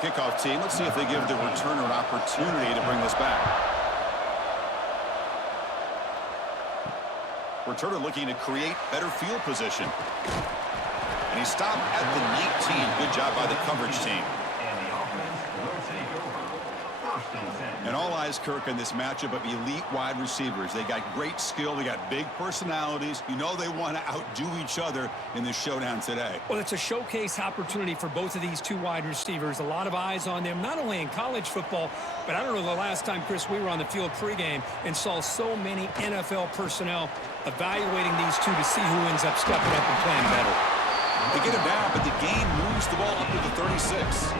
Kickoff team, let's see if they give the returner an opportunity to bring this back. Returner looking to create better field position. And he stopped at the 19. Good job by the coverage team. And all eyes, Kirk, in this matchup of elite wide receivers. They got great skill. They got big personalities. You know they want to outdo each other in this showdown today. Well, it's a showcase opportunity for both of these two wide receivers. A lot of eyes on them, not only in college football, but I don't know the last time, Chris, we were on the field pregame and saw so many NFL personnel evaluating these two to see who ends up stepping up and playing better. They get him down, but the gain moves the ball up to the 36.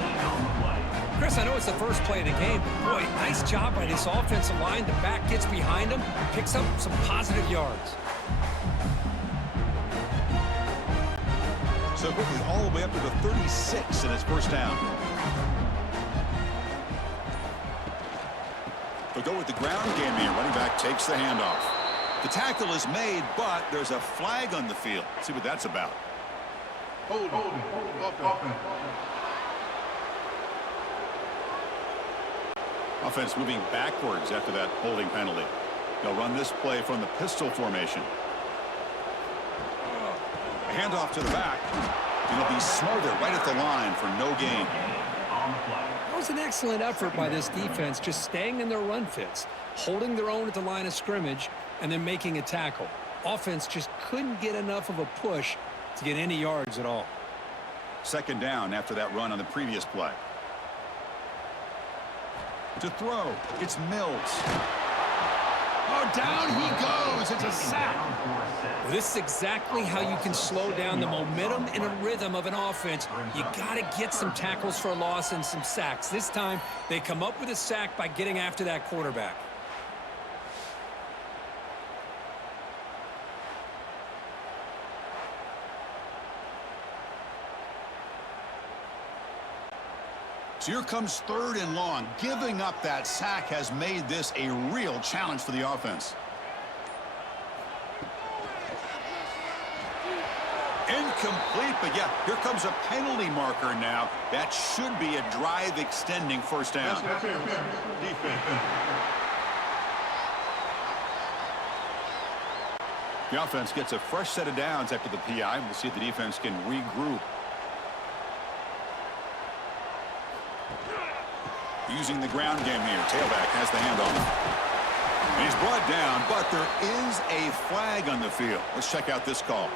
Chris, I know it's the first play of the game. Boy, nice job by this offensive line. The back gets behind him, picks up some positive yards. So quickly all the way up to the 36 in his first down. They'll go with the ground game here. Running back takes the handoff. The tackle is made, but there's a flag on the field. Let's see what that's about. Hold it. Offense moving backwards after that holding penalty. They'll run this play from the pistol formation. A handoff to the back. And it'll be smothered right at the line for no gain. That was an excellent effort by this defense, just staying in their run fits, holding their own at the line of scrimmage, and then making a tackle. Offense just couldn't get enough of a push to get any yards at all. Second down after that run on the previous play. To throw, it's Mills. Oh, down he goes. It's a sack. Well, this is exactly how you can slow down the momentum and a rhythm of an offense. You got to get some tackles for a loss and some sacks. This time, they come up with a sack by getting after that quarterback. So here comes third and long. Giving up that sack has made this a real challenge for the offense. Incomplete, but yeah, here comes a penalty marker now. That should be a drive-extending first down. The offense gets a fresh set of downs after the PI. We'll see if the defense can regroup. Using the ground game here. Tailback has the handoff. And he's brought down, but there is a flag on the field. Let's check out this call.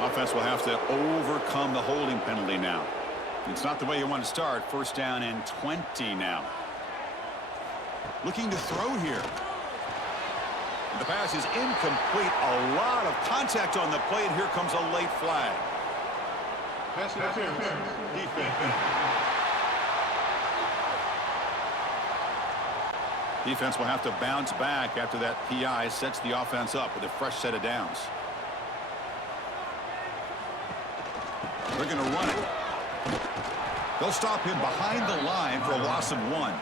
Offense will have to overcome the holding penalty now. It's not the way you want to start. First down and 20 now. Looking to throw here. The pass is incomplete. A lot of contact on the play, and here comes a late flag. Pass interference. Defense will have to bounce back after that PI sets the offense up with a fresh set of downs. They're going to run it. They'll stop him behind the line for a loss of 1.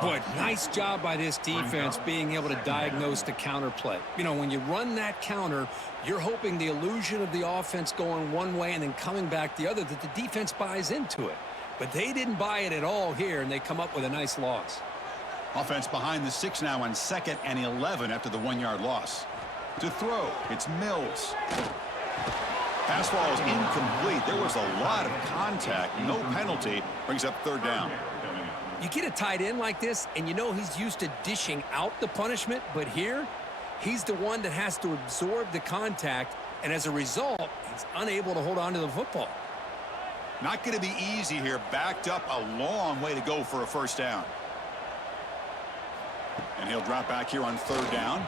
Boy, nice job by this defense being able to diagnose the counter play. You know, when you run that counter, you're hoping the illusion of the offense going one way and then coming back the other, that the defense buys into it. But they didn't buy it at all here, and they come up with a nice loss. Offense behind the 6 now on 2nd and 11 after the 1-yard loss. To throw, it's Mills. Pass ball is incomplete. There was a lot of contact. No penalty. Brings up third down. You get a tight end like this, and you know he's used to dishing out the punishment, but here, he's the one that has to absorb the contact, and as a result, he's unable to hold on to the football. Not going to be easy here. Backed up a long way to go for a first down. And he'll drop back here on third down.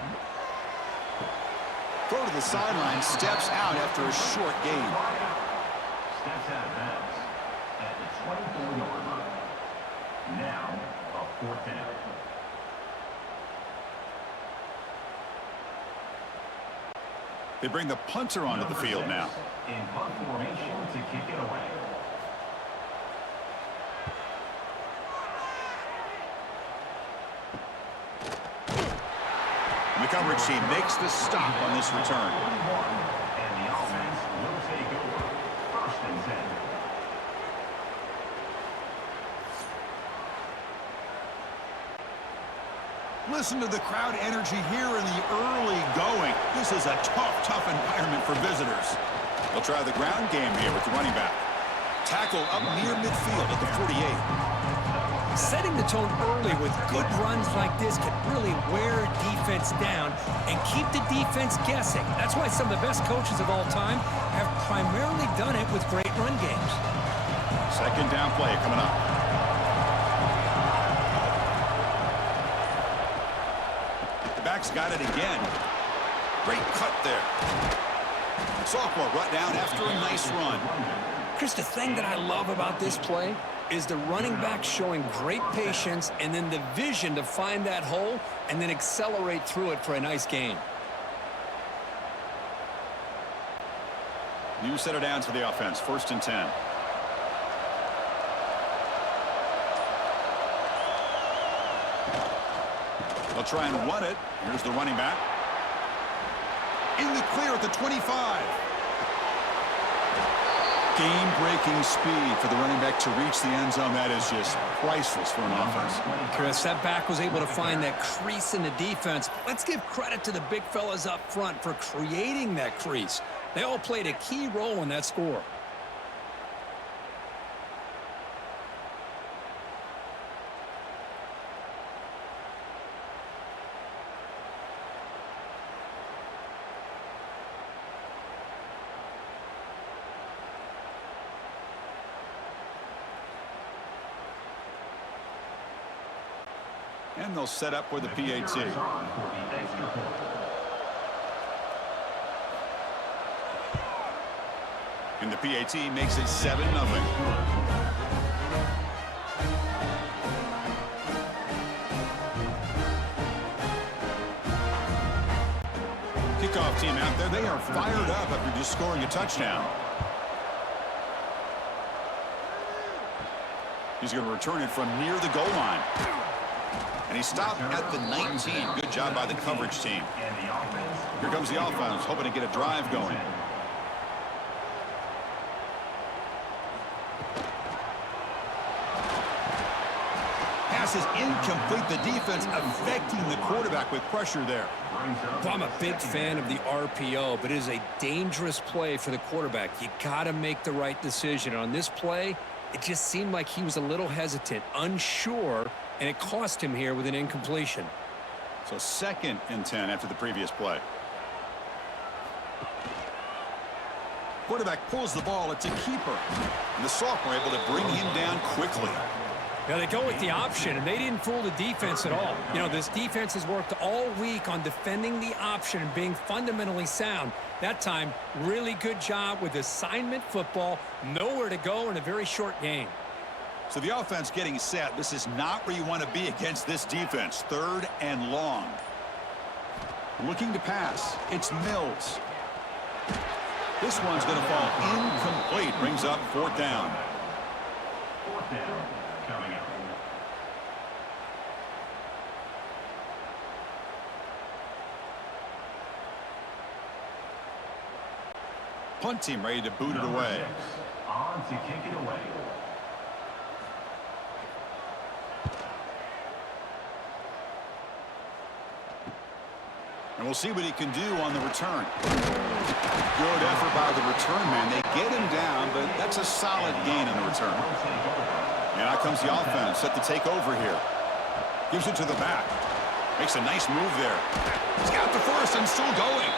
Throw to the sideline, steps out after a short gain. Steps out of bounds at the 24-yard line. Now, a fourth down. They bring the punter onto the field now. In punt formation to kick it away. The coverage team makes the stop on this return. And the offense will take over. 1st and 10. Listen to the crowd energy here in the early going. This is a tough environment for visitors. They'll try the ground game here with the running back. Tackle up near midfield at the 48. Setting the tone early with good runs like this can really wear defense down and keep the defense guessing. That's why some of the best coaches of all time have primarily done it with great run games. 2nd down play coming up. The back's got it again. Great cut there. Sophomore brought down after a nice run. Chris, the thing that I love about this play is the running back showing great patience and then the vision to find that hole and then accelerate through it for a nice gain. New set of downs for the offense. 1st and 10. They'll try and run it. Here's the running back. In the clear at the 25. Game-breaking speed for the running back to reach the end zone. That is just priceless for an offense. Chris, that back was able to find that crease in the defense. Let's give credit to the big fellas up front for creating that crease. They all played a key role in that score. And they'll set up with the PAT. And the PAT makes it 7-0. Kickoff team out there. They are fired up after just scoring a touchdown. He's going to return it from near the goal line. And he stopped at the 19. Good job by the coverage team. Here comes the offense, hoping to get a drive going. Pass is incomplete. The defense affecting the quarterback with pressure there. Well, I'm a big fan of the RPO, but it is a dangerous play for the quarterback. You got to make the right decision. On this play, it just seemed like he was a little hesitant, unsure, and it cost him here with an incompletion. So 2nd and 10 after the previous play. Quarterback pulls the ball. It's a keeper. And the sophomore able to bring him down quickly. Now they go with the option, and they didn't fool the defense at all. You know, this defense has worked all week on defending the option and being fundamentally sound. That time, really good job with assignment football. Nowhere to go in a very short game. So the offense getting set. This is not where you want to be against this defense. 3rd and long. Looking to pass. It's Mills. This one's going to fall incomplete. Brings up 4th down. 4th down coming up. Punt team ready to boot it away. On to kick it away. And we'll see what he can do on the return. Good effort by the return man. They get him down, but that's a solid gain on the return. And out comes the offense, set to take over here. Gives it to the back. Makes a nice move there. He's got the first and still going.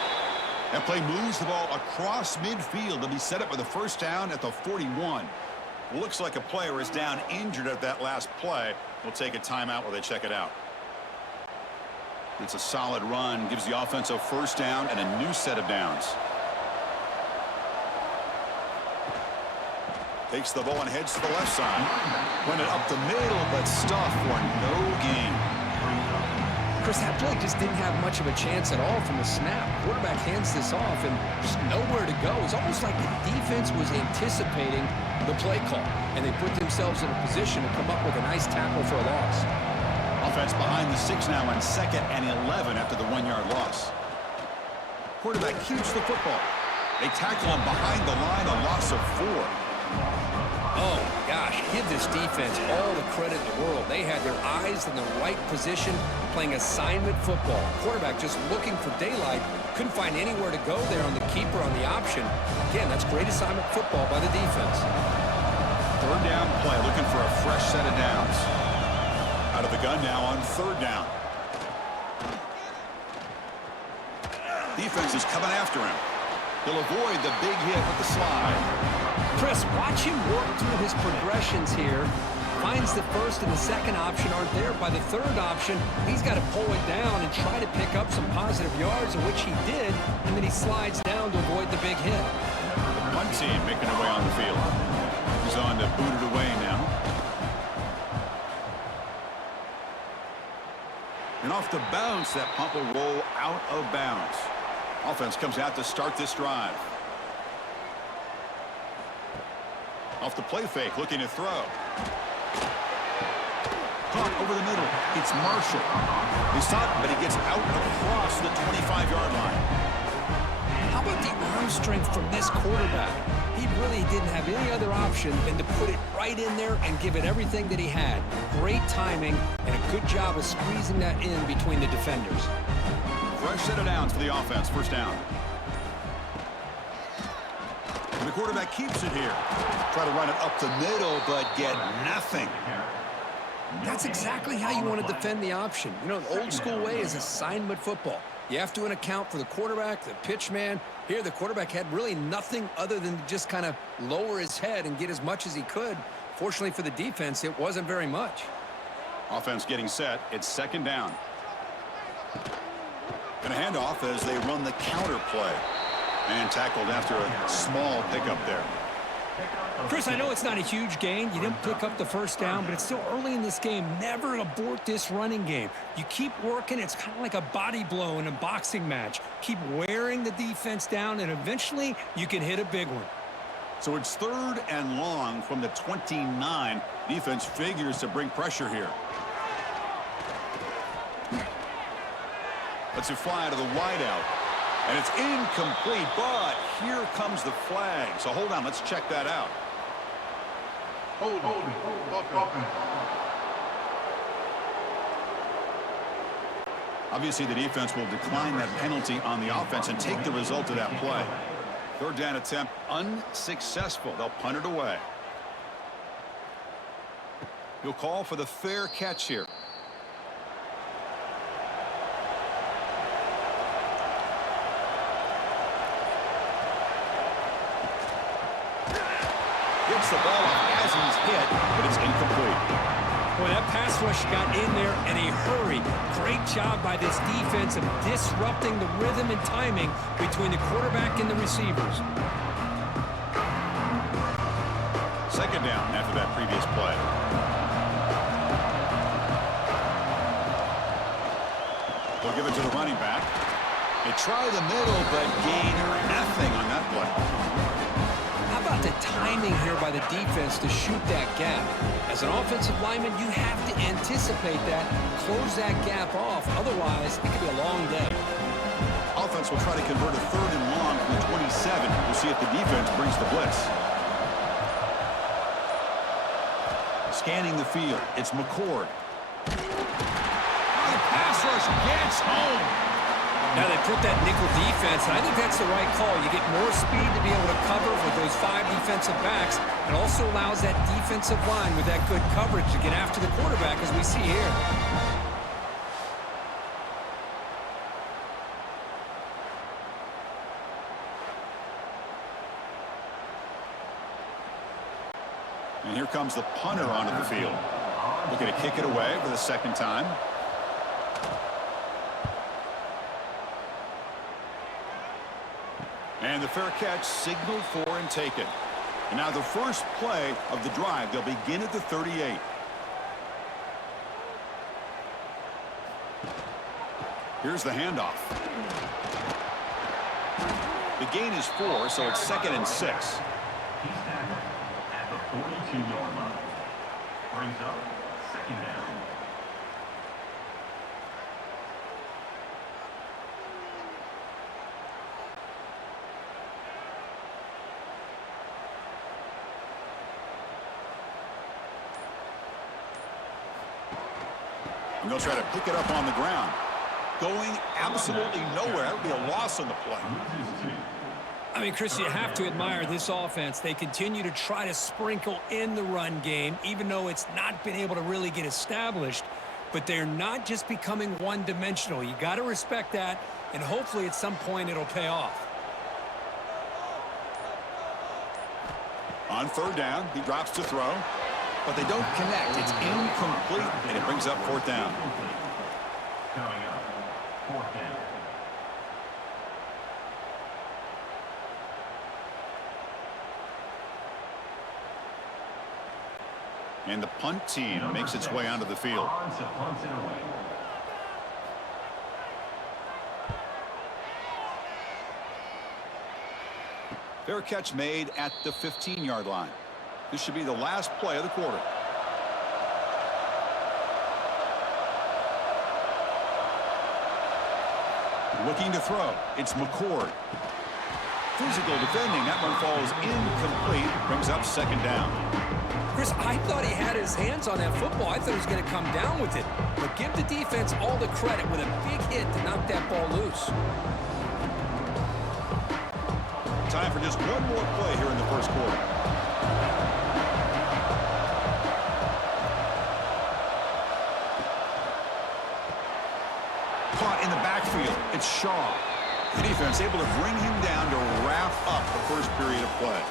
That play moves the ball across midfield to be set up with a 1st down at the 41. Looks like a player is down injured at that last play. We'll take a timeout while they check it out. It's a solid run. Gives the offense a 1st down and a new set of downs. Takes the ball and heads to the left side. Went it up the middle, but stuffed for no gain. Chris, that play just didn't have much of a chance at all from the snap. Quarterback hands this off and just nowhere to go. It's almost like the defense was anticipating the play call, and they put themselves in a position to come up with a nice tackle for a loss. Offense It's behind the 6 now on 2nd and 11 after the 1-yard loss. Quarterback keeps the football. They tackle him behind the line, a loss of 4. Oh, gosh, give this defense all the credit in the world. They had their eyes in the right position, playing assignment football. Quarterback just looking for daylight, couldn't find anywhere to go there on the keeper on the option. Again, that's great assignment football by the defense. 3rd down play, looking for a fresh set of downs. Out of the gun now on 3rd down. Defense is coming after him. He'll avoid the big hit with the slide. Chris, watch him work through his progressions here. Finds the 1st and the 2nd option aren't there. By the 3rd option, he's got to pull it down and try to pick up some positive yards, of which he did, and then he slides down to avoid the big hit. The punt team making their way on the field. He's on to boot it away now. And off the bounce, that punt will roll out of bounds. Offense comes out to start this drive. Off the play fake, looking to throw. Caught over the middle. It's Marshall. He's stopped, but he gets out across the 25-yard line. How about the arm strength from this quarterback? He really didn't have any other option than to put it right in there and give it everything that he had. Great timing and a good job of squeezing that in between the defenders. Fresh set of downs for the offense. 1st down. And the quarterback keeps it here. Try to run it up the middle, but get nothing. That's exactly how you want to defend the option. You know, the old school way is assignment football. You have to account for the quarterback, the pitch man. Here, the quarterback had really nothing other than just kind of lower his head and get as much as he could. Fortunately for the defense, it wasn't very much. Offense getting set. It's 2nd down. Going to hand off as they run the counter play. And tackled after a small pickup there. Chris, I know it's not a huge gain. You didn't pick up the 1st down, but it's still early in this game. Never abort this running game. You keep working. It's kind of like a body blow in a boxing match. Keep wearing the defense down, and eventually you can hit a big one. So it's 3rd and long from the 29. Defense figures to bring pressure here. Lets it fly to the wideout. And it's incomplete, but here comes the flag. So hold on, let's check that out. Hold it. Obviously, the defense will decline that penalty on the offense and take the result of that play. 3rd down attempt unsuccessful. They'll punt it away. He'll call for the fair catch here. Gets the ball off as he's hit, but it's incomplete. Boy, that pass rush got in there in a hurry. Great job by this defense of disrupting the rhythm and timing between the quarterback and the receivers. 2nd down after that previous play. They'll give it to the running back. They try the middle, but gain nothing on that play. How about the timing here by the defense to shoot that gap? As an offensive lineman, you have to anticipate that, close that gap off. Otherwise, it could be a long day. Offense will try to convert a 3rd and long from the 27. We'll see if the defense brings the blitz. Scanning the field, it's McCord. The pass rush gets home. Now they put that nickel defense, and I think that's the right call. You get more speed to be able to cover with those 5 defensive backs. It also allows that defensive line with that good coverage to get after the quarterback, as we see here. And here comes the punter onto the field. Looking to kick it away for the 2nd time. And the fair catch signaled for and taken. And now the first play of the drive. They'll begin at the 38. Here's the handoff. The gain is 4, so it's 2nd and 6. He's tackled at the 42-yard line. Brings up 2nd down. And they'll try to pick it up on the ground. Going absolutely nowhere. That would be a loss on the play. I mean, Chris, you have to admire this offense. They continue to try to sprinkle in the run game, even though it's not been able to really get established. But they're not just becoming one-dimensional. You got to respect that, and hopefully at some point it'll pay off. On third down, he drops to throw, but they don't connect. It's incomplete, and it brings up fourth down. Coming up, fourth down. And the punt team makes its way onto the field. Punts it away. Fair catch made at the 15-yard line. This should be the last play of the quarter. Looking to throw. It's McCord. Physical defending. That one falls incomplete. Brings up second down. Chris, I thought he had his hands on that football. I thought he was going to come down with it. But give the defense all the credit with a big hit to knock that ball loose. Time for just one more play here in the first quarter. Caught in the backfield. It's Shaw. The defense able to bring him down to wrap up the first period of play.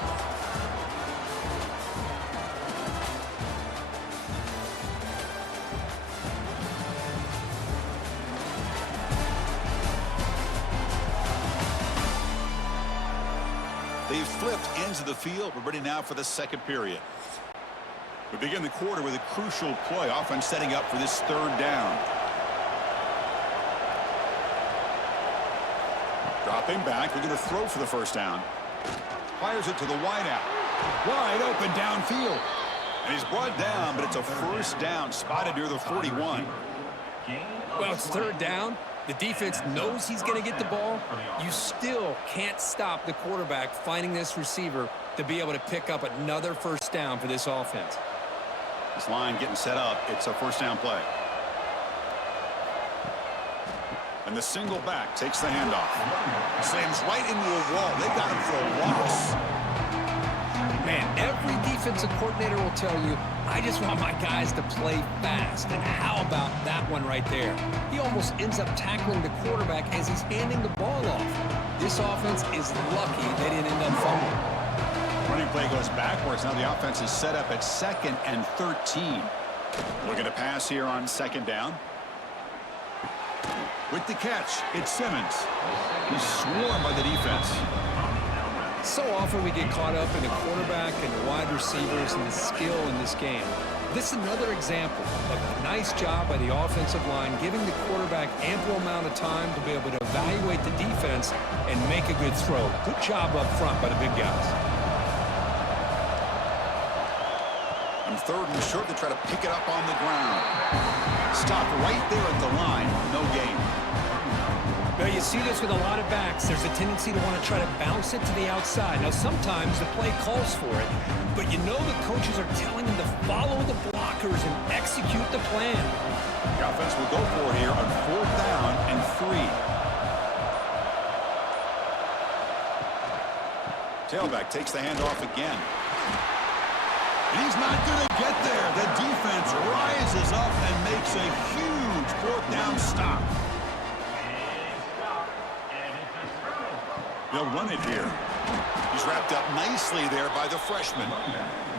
They've flipped ends of the field. We're ready now for the second period. We begin the quarter with a crucial play. Offense setting up for this third down. Dropping back, looking to throw for the first down. Fires it to the wideout. Wide open downfield. And he's brought down, but it's a first down spotted near the 41. Well, it's third down. The defense knows he's going to get the ball. You still can't stop the quarterback finding this receiver to be able to pick up another first down for this offense. This line getting set up. It's a first down play. And the single back takes the handoff. Slams right into a wall. They got him for a loss. Man, every defensive coordinator will tell you, I just want my guys to play fast. And how about that one right there? He almost ends up tackling the quarterback as he's handing the ball off. This offense is lucky they didn't end up fumbling. Running play goes backwards. Now the offense is set up at 2nd and 13. Looking to pass here on second down. With the catch, it's Simmons. He's swarmed by the defense. So often we get caught up in the quarterback and the wide receivers and the skill in this game. This is another example of a nice job by the offensive line, giving the quarterback ample amount of time to be able to evaluate the defense and make a good throw. Good job up front by the big guys. On third and short, they try to pick it up on the ground. Stopped right there at the line. No gain. Well, you see this with a lot of backs. There's a tendency to want to try to bounce it to the outside. Now, sometimes the play calls for it, but you know the coaches are telling them to follow the blockers and execute the plan. The offense will go for it here on 4th down and 3. Tailback takes the handoff again. And he's not going to get there. The defense rises up and makes a huge 4th down stop. They'll run it here. He's wrapped up nicely there by the freshman.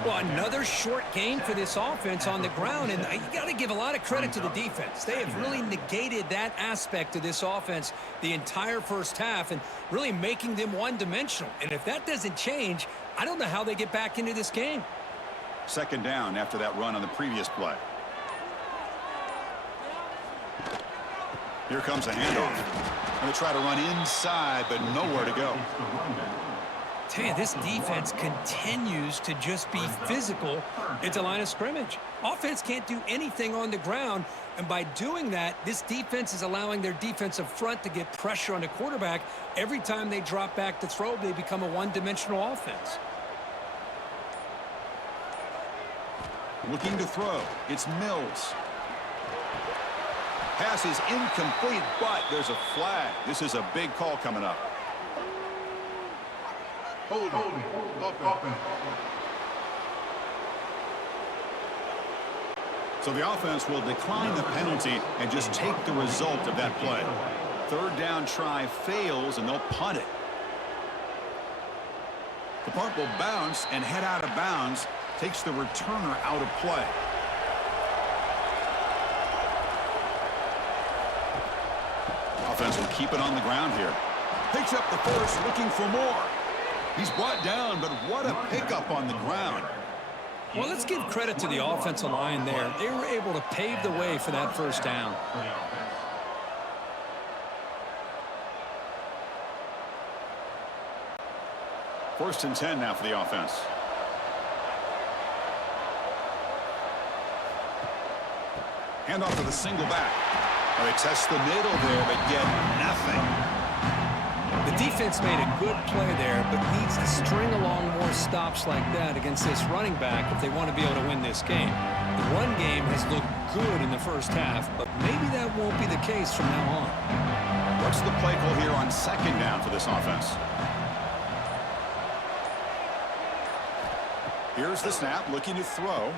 Well, another short gain for this offense on the ground, and you got to give a lot of credit to the defense. They have really negated that aspect of this offense the entire first half and really making them one-dimensional. And if that doesn't change, I don't know how they get back into this game. Second down after that run on the previous play. Here comes a handoff. Going to try to run inside, but nowhere to go. Tell you, this defense continues to just be physical at the line of scrimmage. Offense can't do anything on the ground, and by doing that, this defense is allowing their defensive front to get pressure on the quarterback. Every time they drop back to throw, they become a one-dimensional offense. Looking to throw. It's Mills. Pass is incomplete, but there's a flag. This is a big call coming up. Holding. Offense. So the offense will decline the penalty and just take the result of that play. Third down try fails, and they'll punt it. The punt will bounce and head out of bounds. Takes the returner out of play. Offense will keep it on the ground here. Picks up the first, looking for more. He's brought down, but what a pickup on the ground. Well, let's give credit to the offensive line there. They were able to pave the way for that first down. First and 10 now for the offense. Hand off to the single back. Well, they test the middle there, but get nothing. The defense made a good play there, but needs to string along more stops like that against this running back if they want to be able to win this game. The run game has looked good in the first half, but maybe that won't be the case from now on. What's the play call here on second down for this offense? Here's the snap, looking to throw.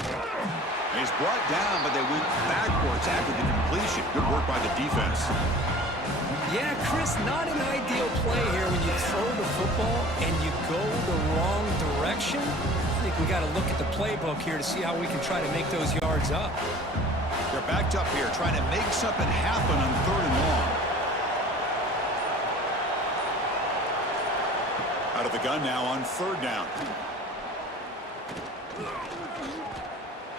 And he's brought down, but they went backwards after the completion. Good work by the defense. Yeah, Chris, not an ideal play here when you throw the football and you go the wrong direction. I think we got to look at the playbook here to see how we can try to make those yards up. They're backed up here, trying to make something happen on third and long. Out of the gun now on third down.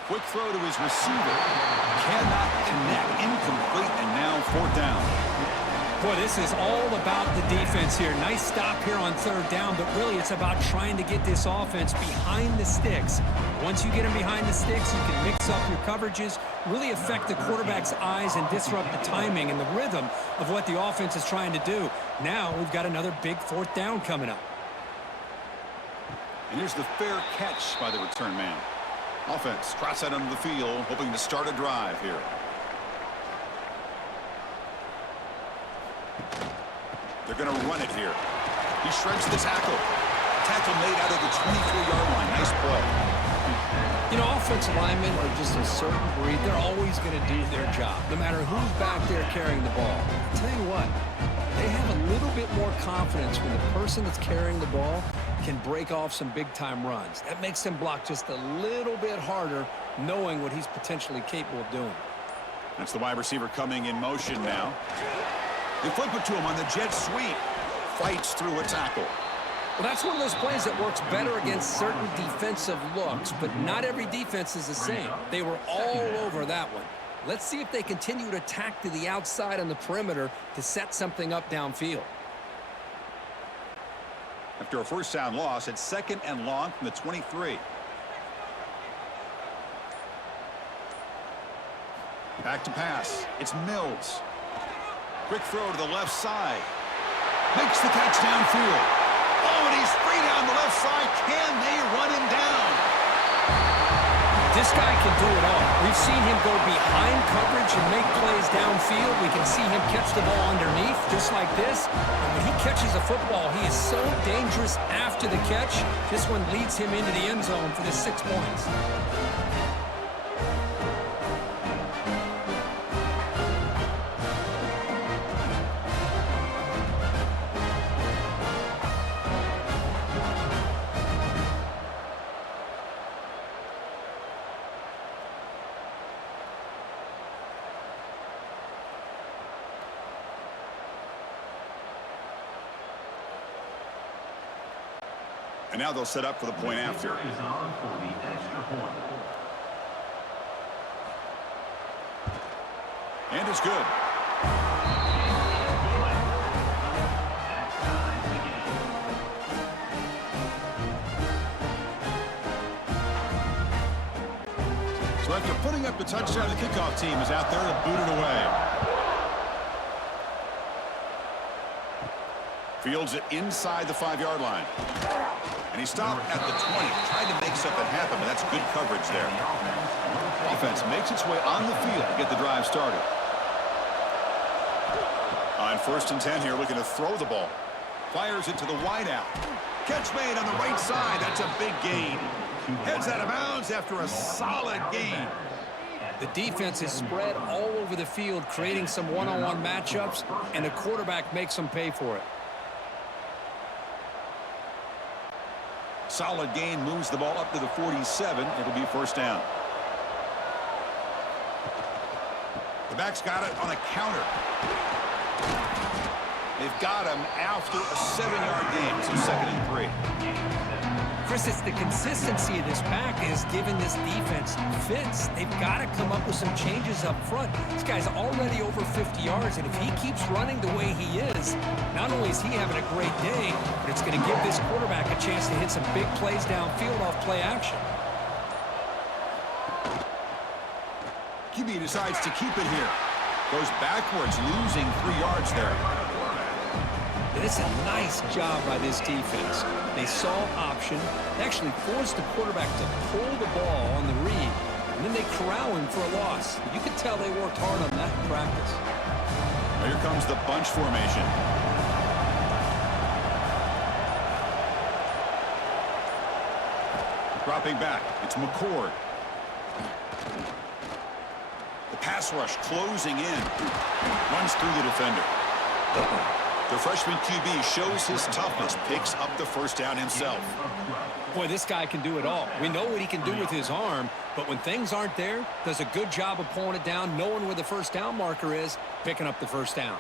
Quick throw to his receiver. Cannot connect. Incomplete, and now fourth down. Boy, this is all about the defense here. Nice stop here on third down, but really it's about trying to get this offense behind the sticks. Once you get them behind the sticks, you can mix up your coverages, really affect the quarterback's eyes and disrupt the timing and the rhythm of what the offense is trying to do. Now we've got another big fourth down coming up. And here's the fair catch by the return man. Offense cross out onto the field, hoping to start a drive here. They're going to run it here. He shreds the tackle. Tackle made out of the 24-yard line. Nice play. You know, offensive linemen are just a certain breed. They're always going to do their job, no matter who's back there carrying the ball. I'll tell you what, they have a little bit more confidence when the person that's carrying the ball can break off some big-time runs. That makes them block just a little bit harder, knowing what he's potentially capable of doing. That's the wide receiver coming in motion now. They flip it to him on the jet sweep. Fights through a tackle. Well, that's one of those plays that works better against certain defensive looks, but not every defense is the same. They were all over that one. Let's see if they continue to attack to the outside on the perimeter to set something up downfield. After a first down loss, it's second and long from the 23. Back to pass. It's Mills. Quick throw to the left side. Makes the catch downfield. Oh, and he's free down the left side. Can they run him down? This guy can do it all. We've seen him go behind coverage and make plays downfield. We can see him catch the ball underneath, just like this. And when he catches a football, he is so dangerous after the catch. This one leads him into the end zone for the 6 points. And now they'll set up for the point after. Is on for the extra point. And it's good. So after putting up the touchdown, the kickoff team is out there to boot it away. Fields it inside the 5-yard line. And he stopped at the 20. Tried to make something happen, but that's good coverage there. Offense makes its way on the field to get the drive started. On 1st and 10 here, looking to throw the ball. Fires it to the wideout. Catch made on the right side. That's a big gain. Heads out of bounds after a solid gain. The defense is spread all over the field, creating some one-on-one matchups, and the quarterback makes them pay for it. Solid gain moves the ball up to the 47. It'll be 1st down. The back's got it on a counter. They've got him after a 7-yard gain, so 2nd and 3. Chris, it's the consistency of this back is giving this defense fits. They've got to come up with some changes up front. This guy's already over 50 yards, and if he keeps running the way he is, not only is he having a great day, but it's going to give this quarterback a chance to hit some big plays downfield off play action. QB decides to keep it here. Goes backwards, losing 3 yards there. And it's a nice job by this defense. They saw option. They actually forced the quarterback to pull the ball on the read, and then they corral him for a loss. You could tell they worked hard on that in practice. Here comes the bunch formation. Dropping back, it's McCord. The pass rush closing in. Runs through the defender. The freshman QB shows his toughness, picks up the 1st down himself. Boy, this guy can do it all. We know what he can do with his arm, but when things aren't there, does a good job of pulling it down, knowing where the 1st down marker is, picking up the 1st down.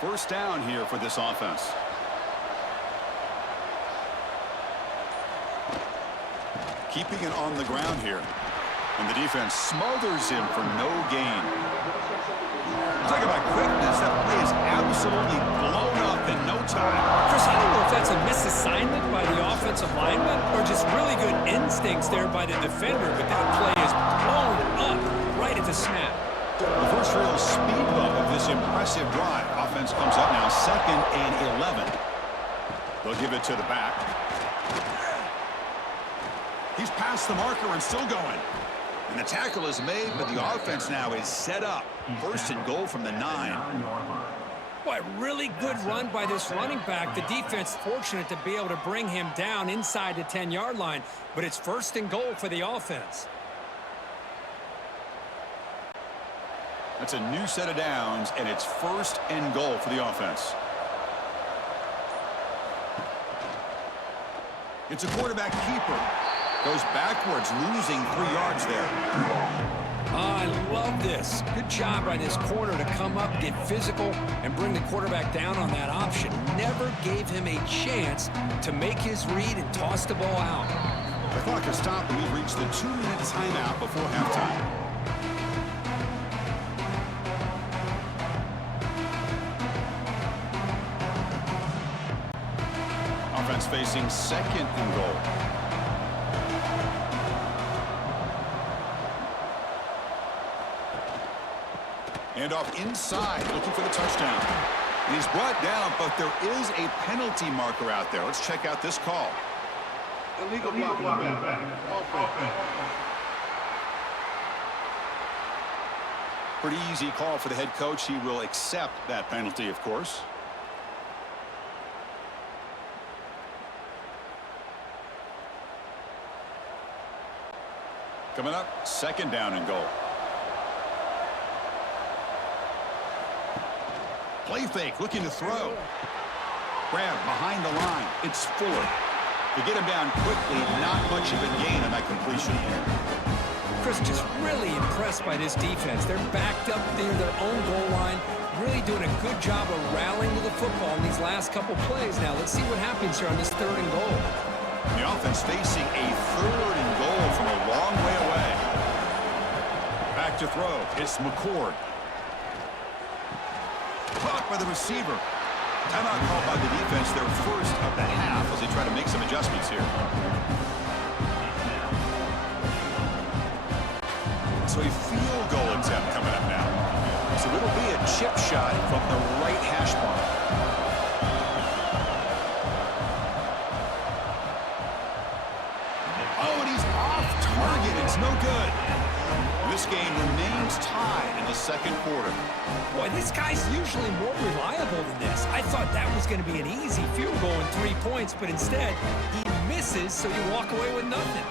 1st down here for this offense. Keeping it on the ground here. And the defense smothers him for no gain. Talk about quickness. That play is absolutely blown up in no time. Chris, I don't know if that's a misassignment by the offensive lineman or just really good instincts there by the defender, but that play is blown up right at the snap. The first real speed bump of this impressive drive. Offense comes up now 2nd and 11. They'll give it to the back. He's past the marker and still going. And the tackle is made, but the offense now is set up. 1st and goal from the 9. Boy, really good run by this running back. The defense fortunate to be able to bring him down inside the 10-yard line, but it's 1st and goal for the offense. That's a new set of downs, and it's 1st and goal for the offense. It's a quarterback keeper. Goes backwards, losing 3 yards there. I love this. Good job by this corner to come up, get physical, and bring the quarterback down on that option. Never gave him a chance to make his read and toss the ball out. The clock has stopped, and we've reached the 2-minute timeout before halftime. Offense facing 2nd and goal. And off inside, looking for the touchdown. And he's brought down, but there is a penalty marker out there. Let's check out this call. Illegal block. Offense. Pretty easy call for the head coach. He will accept that penalty, of course. Coming up, 2nd down and goal. Play fake, looking to throw. Grab behind the line. It's Fuller. To get him down quickly, not much of a gain on that completion. Chris, just really impressed by this defense. They're backed up near their own goal line, really doing a good job of rallying to the football in these last couple plays. Now, let's see what happens here on this 3rd and goal. The offense facing a 3rd and goal from a long way away. Back to throw. It's McCord. Blocked by the receiver. Timeout called by the defense, their 1st of the half, as they try to make some adjustments here. So a field goal attempt coming up now. So it'll be a chip shot from the right hash mark. This game remains tied in the second quarter. Boy, this guy's usually more reliable than this. I thought that was going to be an easy field goal and 3 points, but instead he misses, so you walk away with nothing.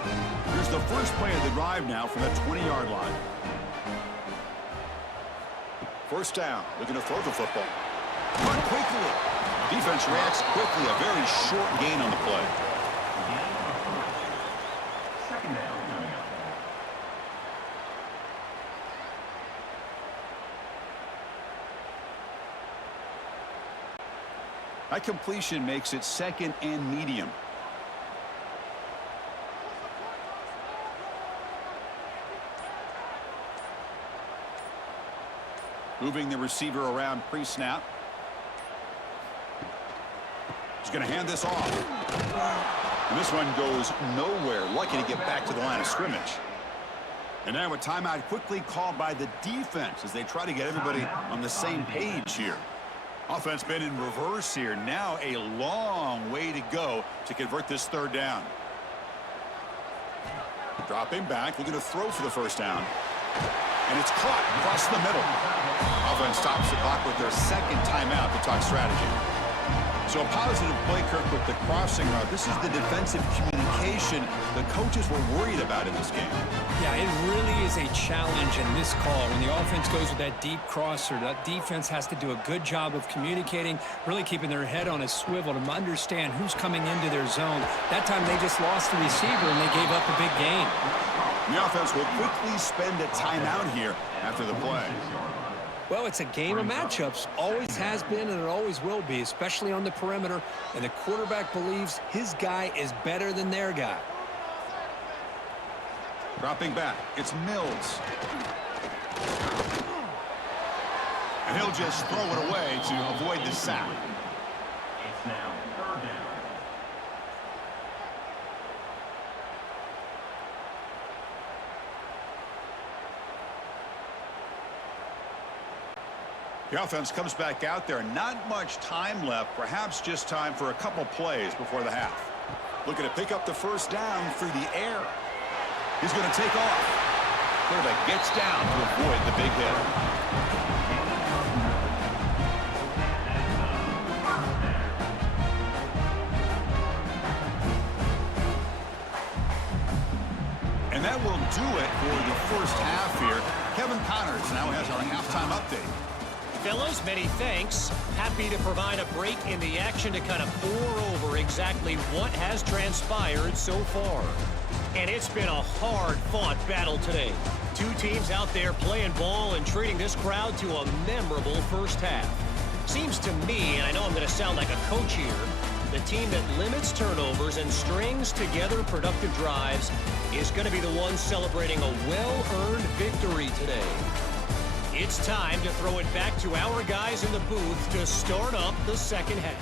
Here's the first play of the drive now from the 20-yard line. First down, looking to throw the football. Run quickly. Defense reacts quickly. A very short gain on the play. Second down coming up. That completion makes it second and medium. Moving the receiver around pre-snap. He's going to hand this off. And this one goes nowhere. Lucky to get back to the line of scrimmage. And now a timeout quickly called by the defense as they try to get everybody on the same page here. Offense been in reverse here. Now a long way to go to convert this third down. Dropping back, looking to throw for the first down. And it's caught across the middle. Offense stops the clock with their second timeout to talk strategy. So a positive play, Kirk, with the crossing route. This is the defensive communication the coaches were worried about in this game. Yeah, it really is a challenge in this call. When the offense goes with that deep crosser, that defense has to do a good job of communicating, really keeping their head on a swivel to understand who's coming into their zone. That time they just lost the receiver and they gave up a big gain. The offense will quickly spend a timeout here after the play. Well, it's a game of matchups. Always has been and it always will be, especially on the perimeter. And the quarterback believes his guy is better than their guy. Dropping back, it's Mills. And he'll just throw it away to avoid the sack. It's now third down. The offense comes back out there. Not much time left. Perhaps just time for a couple plays before the half. Looking to pick up the first down through the air. He's going to take off. Quarterback gets down to avoid the big hit. And that will do it for the first half here. Kevin Connors now has our halftime update. Fellas, many thanks. Happy to provide a break in the action to kind of pour over exactly what has transpired so far. And it's been a hard-fought battle today. Two teams out there playing ball and treating this crowd to a memorable first half. Seems to me, and I know I'm going to sound like a coach here, the team that limits turnovers and strings together productive drives is going to be the one celebrating a well-earned victory today. It's time to throw it back to our guys in the booth to start up the second half.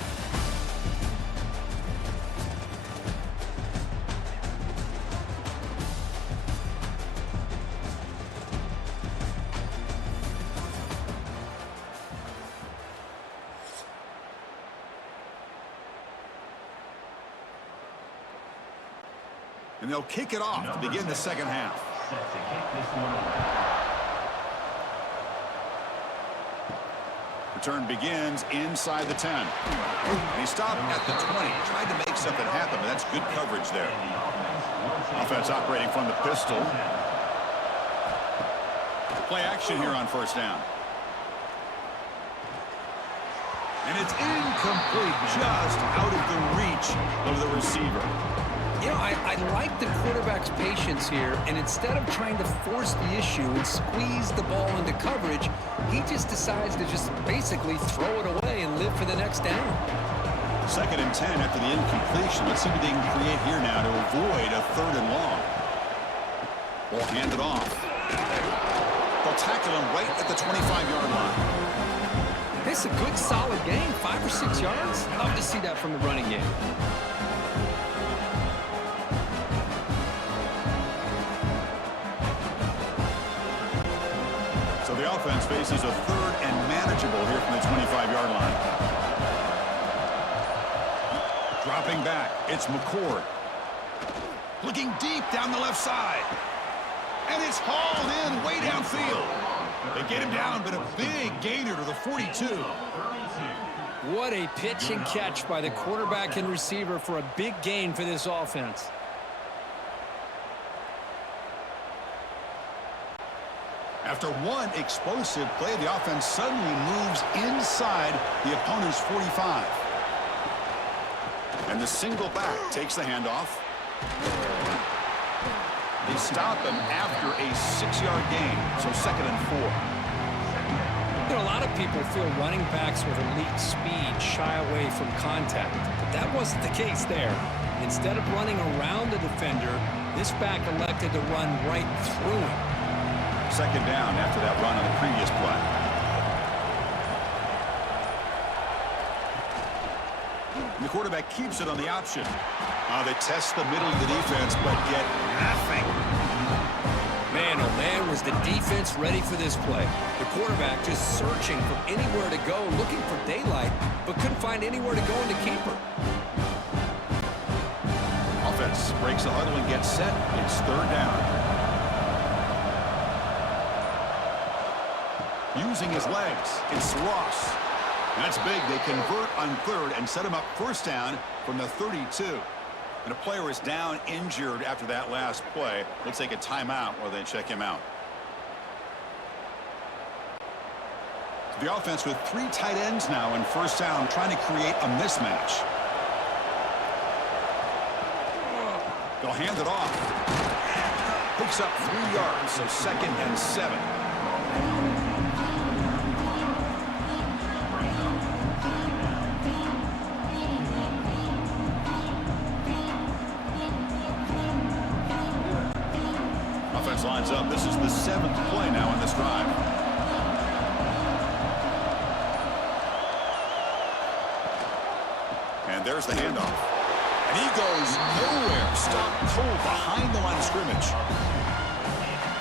And they'll kick it off to begin the second half. Set to kick this one away. Return begins inside the 10. And he stopped at the 20. Tried to make something happen, but that's good coverage there. Offense operating from the pistol. Play action here on first down. And it's incomplete, just out of the reach of the receiver. You know, I like the quarterback's patience here, and instead of trying to force the issue and squeeze the ball into coverage, he just decides to just basically throw it away and live for the next down. Second and 10 after the incompletion. Let's see what they can create here now to avoid a third and long. Ball handed off. They'll tackle him right at the 25-yard line. This is a good, solid game, 5 or 6 yards. Love to see that from the running game. So the offense faces a third and manageable here from the 25-yard line. Dropping back, it's McCord. Looking deep down the left side. And it's hauled in way downfield. They get him down, but a big gainer to the 42. What a pitch and catch by the quarterback and receiver for a big gain for this offense. After one explosive play, the offense suddenly moves inside the opponent's 45. And the single back takes the handoff. They stop him after a 6-yard gain, so 2nd and 4. You know, a lot of people feel running backs with elite speed shy away from contact, but that wasn't the case there. Instead of running around the defender, this back elected to run right through him. 2nd down after that run on the previous play. The quarterback keeps it on the option. They test the middle of the defense, but get nothing. Man, oh man, was the defense ready for this play. The quarterback just searching for anywhere to go, looking for daylight, but couldn't find anywhere to go in the keeper. Offense breaks the huddle and gets set. It's 3rd down. Using his legs, it's Ross. That's big. They convert on 3rd and set him up 1st down from the 32. And a player is down injured after that last play. They'll take a timeout while they check him out. The offense with 3 tight ends now in 1st down, trying to create a mismatch. They'll hand it off. Picks up 3 yards, so 2nd and 7. Lines up. This is the 7th play now in this drive. And there's the handoff. And he goes nowhere. Stopped cold behind the line of scrimmage.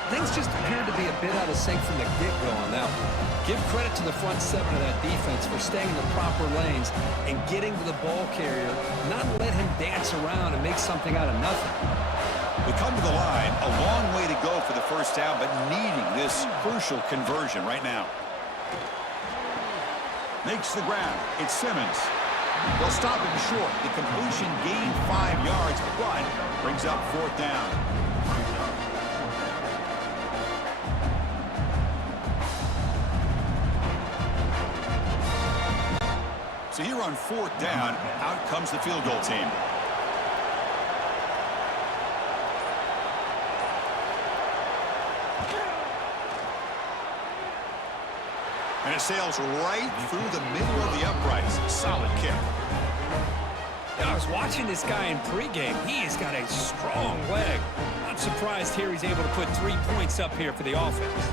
Things just appeared to be a bit out of sync from the get-go on that one. Give credit to the front 7 of that defense for staying in the proper lanes and getting to the ball carrier, not let him dance around and make something out of nothing. They come to the line, a long way to go for the 1st down, but needing this crucial conversion right now. Makes the grab. It's Simmons. They'll stop him short. The completion gained 5 yards, but brings up 4th down. So here on 4th down, out comes the field goal team. And it sails right through the middle of the uprights. Solid kick. I was watching this guy in pregame. He has got a strong leg. Not surprised here he's able to put 3 points up here for the offense.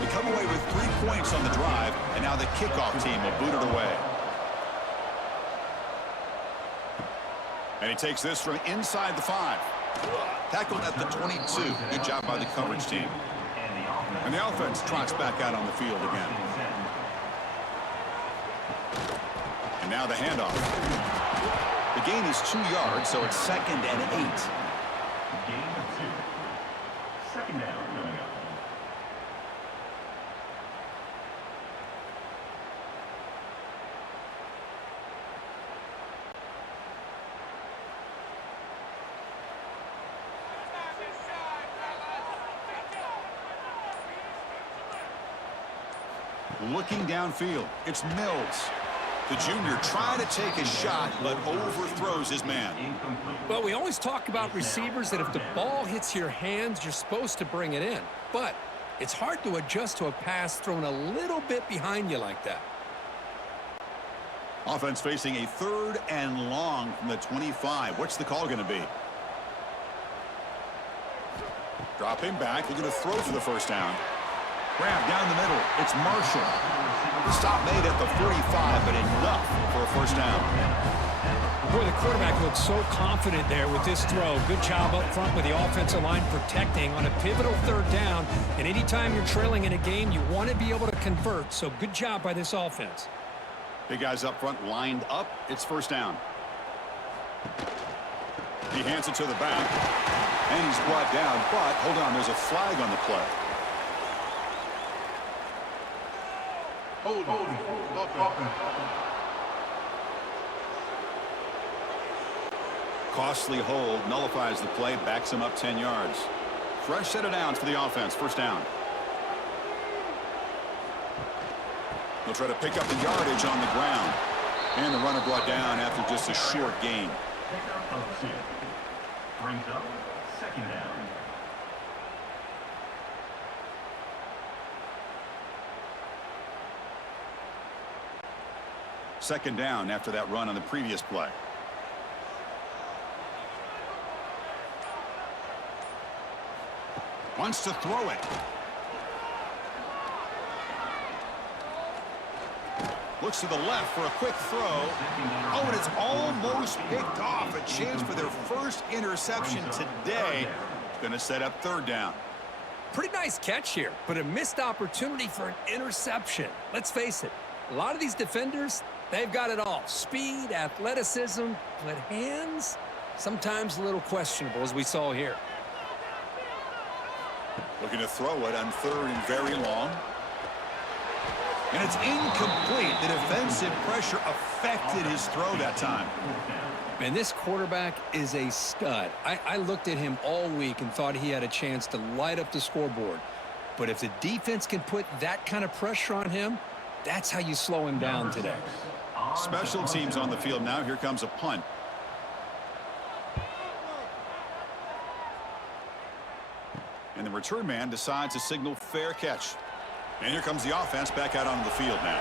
We come away with 3 points on the drive, and now the kickoff team will boot it away. And he takes this from inside the 5. Tackled at the 22. Good job by the coverage team. And the offense trots back out on the field again. And now the handoff. The gain is 2 yards, so it's 2nd and 8. Gain of 2. 2nd down coming up. Looking downfield, it's Mills. The junior trying to take a shot, but overthrows his man. Well, we always talk about receivers that if the ball hits your hands, you're supposed to bring it in. But it's hard to adjust to a pass thrown a little bit behind you like that. Offense facing a 3rd and long from the 25. What's the call going to be? Drop him back. They're going to throw for the 1st down. Grab down the middle. It's Marshall. The stop made at the 45, but enough for a 1st down. Boy, the quarterback looked so confident there with this throw. Good job up front with the offensive line protecting on a pivotal third down. And anytime you're trailing in a game, you want to be able to convert. So good job by this offense. Big guys up front lined up. It's first down. He hands it to the back. And he's brought down. But, hold on, there's a flag on the play. Holding. Offense. Costly hold, nullifies the play, backs him up 10 yards. Fresh set of downs for the offense, first down. They'll try to pick up the yardage on the ground. And the runner brought down after just a short gain. Pickup of 2. Brings up second down. Second down after that run on the previous play. Wants to throw it. Looks to the left for a quick throw. Oh, and it's almost picked off. A chance for their first interception today. Going to set up third down. Pretty nice catch here, but a missed opportunity for an interception. Let's face it, a lot of these defenders, they've got it all. Speed, athleticism, but hands, sometimes a little questionable, as we saw here. Looking to throw it on third and very long. And it's incomplete. The defensive pressure affected his throw that time. Man, this quarterback is a stud. I looked at him all week and thought he had a chance to light up the scoreboard. But if the defense can put that kind of pressure on him, that's how you slow him down today. Special teams on the field now. Here comes a punt. And the return man decides to signal fair catch. And here comes the offense back out onto the field now.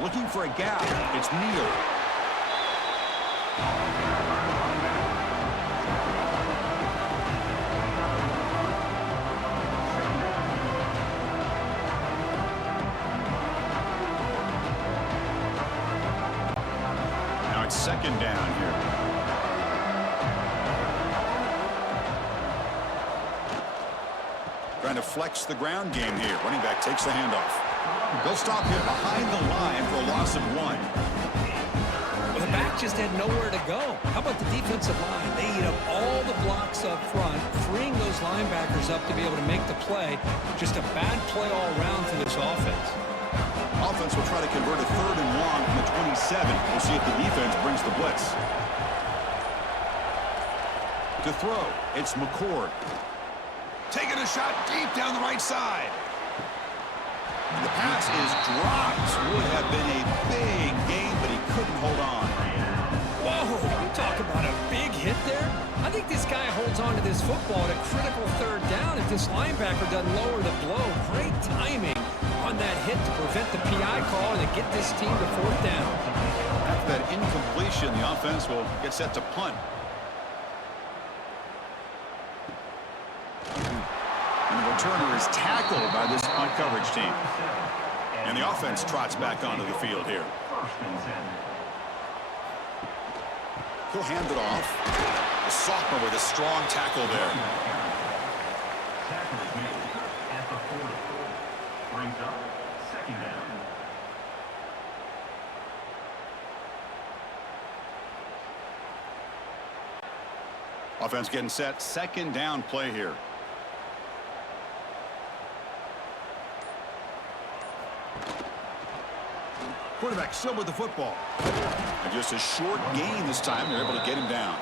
Looking for a gap. It's Neal. Now it's second down here. Trying to flex the ground game here. Running back takes the handoff. They'll stop here behind the line for a loss of 1. Well, the back just had nowhere to go. How about the defensive line? They eat up all the blocks up front, freeing those linebackers up to be able to make the play. Just a bad play all around for this offense. Offense will try to convert a third and long from the 27. We'll see if the defense brings the blitz. To throw, it's McCord. Taking a shot deep down the right side. The pass is dropped. Would have been a big gain, but he couldn't hold on. Whoa, you talk about a big hit there. I think this guy holds on to this football at a critical third down if this linebacker doesn't lower the blow. Great timing on that hit to prevent the PI call and to get this team to fourth down. After that incompletion, the offense will get set to punt. And the returner is tackled by this punt coverage team. And the offense trots back onto the field here. He'll hand it off. The sophomore with a strong tackle there. Tackle is made at the 40. Brings up second down. Offense getting set. Second down play here. Quarterback still with the football. And just a short gain this time. They're able to get him down.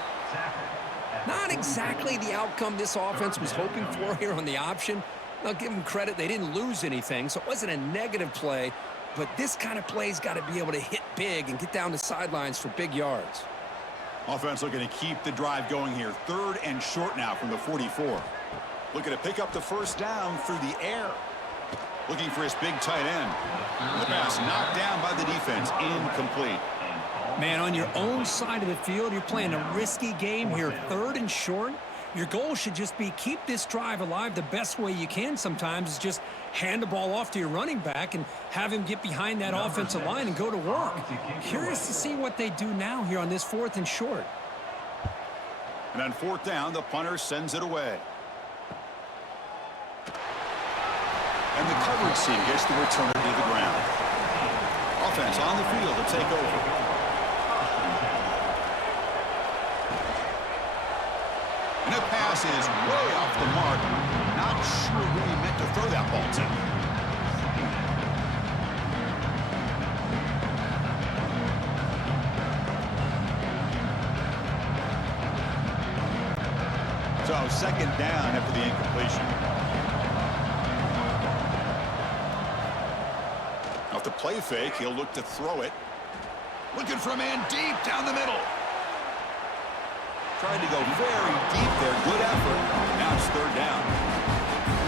Not exactly the outcome this offense was hoping for here on the option. I'll give them credit. They didn't lose anything, so it wasn't a negative play. But this kind of play's got to be able to hit big and get down the sidelines for big yards. Offense looking to keep the drive going here. Third and short now from the 44. Looking to pick up the first down through the air. Looking for his big tight end. The pass knocked down by the defense. Incomplete. Man, on your own side of the field, you're playing a risky game here. Third and short. Your goal should just be keep this drive alive the best way you can sometimes is just hand the ball off to your running back and have him get behind that offensive line and go to work. Curious to see what they do now here on this 4th and short. And on 4th down, the punter sends it away. And the coverage team gets the returner to the ground. Offense on the field to take over. And the pass is way off the mark. Not sure who he meant to throw that ball to. So 2nd down after the incompletion. Off the play fake, he'll look to throw it. Looking for a man deep down the middle. Trying to go very deep there. Good effort. Now it's 3rd down.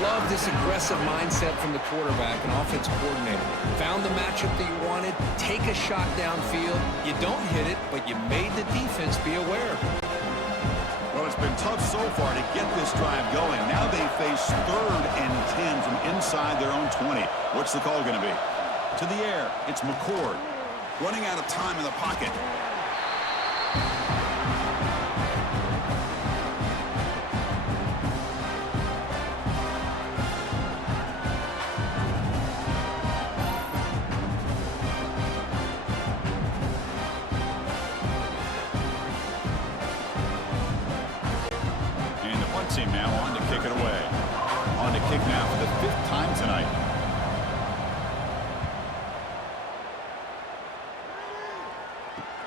Love this aggressive mindset from the quarterback and offensive coordinator. Found the matchup that you wanted. Take a shot downfield. You don't hit it, but you made the defense be aware. Well, it's been tough so far to get this drive going. Now they face 3rd and 10 from inside their own 20. What's the call going to be? To the air. It's McCord. Running out of time in the pocket. Team now on to kick it away. On to kick now for the 5th time tonight.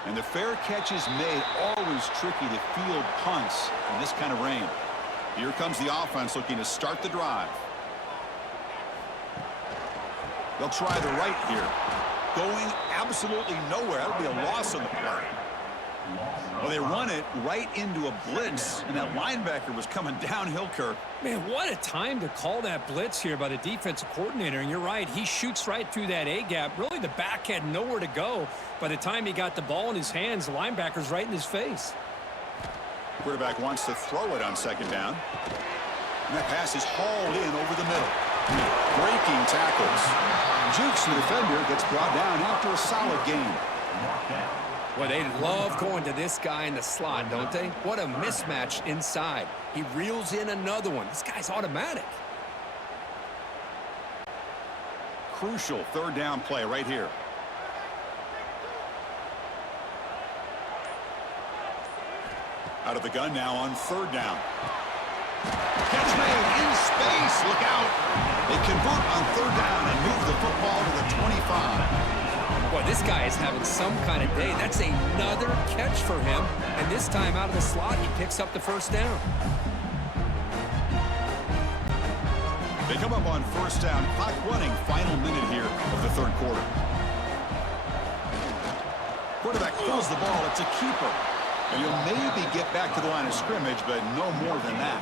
And the fair catch is made. Always tricky to field punts in this kind of rain. Here comes the offense looking to start the drive. They'll try the right here. Going absolutely nowhere. That'll be a loss on the play. Well, they run it right into a blitz, and that linebacker was coming downhill, Kirk. Man, what a time to call that blitz here by the defensive coordinator. And you're right, he shoots right through that A-gap. Really, the back had nowhere to go. By the time he got the ball in his hands, the linebacker's right in his face. Quarterback wants to throw it on 2nd down. And that pass is hauled in over the middle. Breaking tackles. Jukes the defender, gets brought down after a solid gain. Well, they love going to this guy in the slot, don't they? What a mismatch inside. He reels in another one. This guy's automatic. Crucial 3rd down play right here. Out of the gun now on 3rd down. Catch made in space. Look out. They convert on 3rd down and move the football to the 25. Boy, this guy is having some kind of day. That's another catch for him. And this time out of the slot, he picks up the 1st down. They come up on 1st down. Clock running. Final minute here of the 3rd quarter. Quarterback pulls the ball. It's a keeper. And he'll maybe get back to the line of scrimmage, but no more than that.